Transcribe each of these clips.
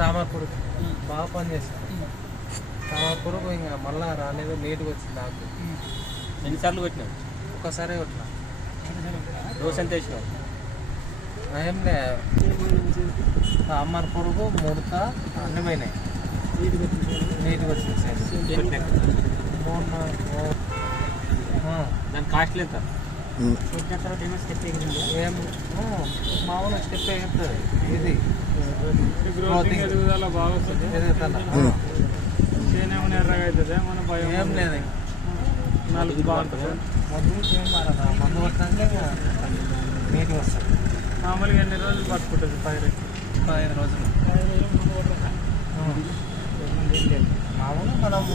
తామర పురుగు బాగా పనిచేస్తాను. తామర పురుగు ఇంకా మళ్ళీ రాలేదు, నీట్గా వచ్చింది నాకు. ఎన్నిసార్లు కొట్టినావు? ఒక్కసారి కొట్టినా. డోస్ ఎంత వేసినావు? ఏం లే, తామర పురుగు ముడత అన్నీ పోయినాయి, నీట్గా వచ్చింది సార్. దాని కాస్ట్లు ఎంత? ఏం మామూలు స్టెప్ ఎగుతుంది ఇది ఎదుగుదల బాగా వస్తుంది. ఎర్రగా అవుతుంది, మన భయం ఏం లేదు. నలుగు బాగుంటుంది. మందు కొట్టినాక నీట్గా వస్తుంది. మామూలుగా ఎన్ని రోజులు పట్టుకుంటుంది? 15 రోజులు. మామూలు మనము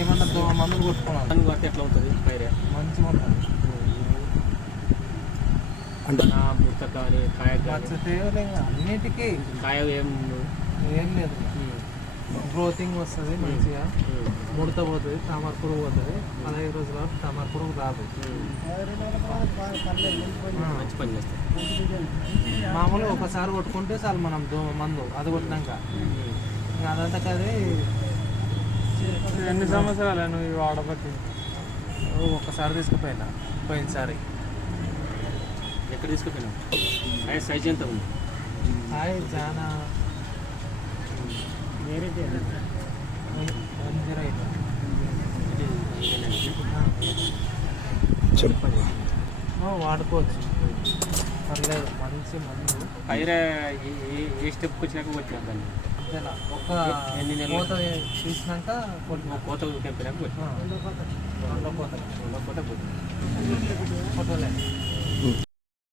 ఏమన్నా మందులు కొట్టుకున్నాం దాన్ని బట్టి ఎట్లా ఉంటుంది పైరే? మంచిగా ఉంటుంది. అంటే ముట్ట కానీ కాయ కానీ అన్నిటికీ కాయ ఏం లేదు. గ్రోతింగ్ వస్తుంది మంచిగా, ముడత పోతుంది, తామర పురుగు పోతుంది. 15 రోజుల వరకు తామర పురుగు రాదు. మంచి పని చేస్తాం. మామూలుగా ఒకసారి కొట్టుకుంటే చాలు మనం మందు, అది కొట్టినాక ఇంకా అదంతా కదే. ఎన్ని సంవత్సరాలు నువ్వు ఇవి వాడబట్టి? ఒక్కసారి తీసుకుపోయినా పోయినసారి. ఎక్కడ తీసుకుపోయినావు? కాయ సైజ్ ఎంత ఉంది? హాయ్ చాలా వాడుకోవచ్చు, పర్లేదు. మంచి మందు. పైరే ఏ స్టెప్కి వచ్చినాక కొట్టినా దాన్ని? అంతేనా, ఒక ఎన్ని నెలలు? కోత తీసినాక కోత తెంపినాక కొట్టినా? రెండో కోత కోత ఫోటోలే.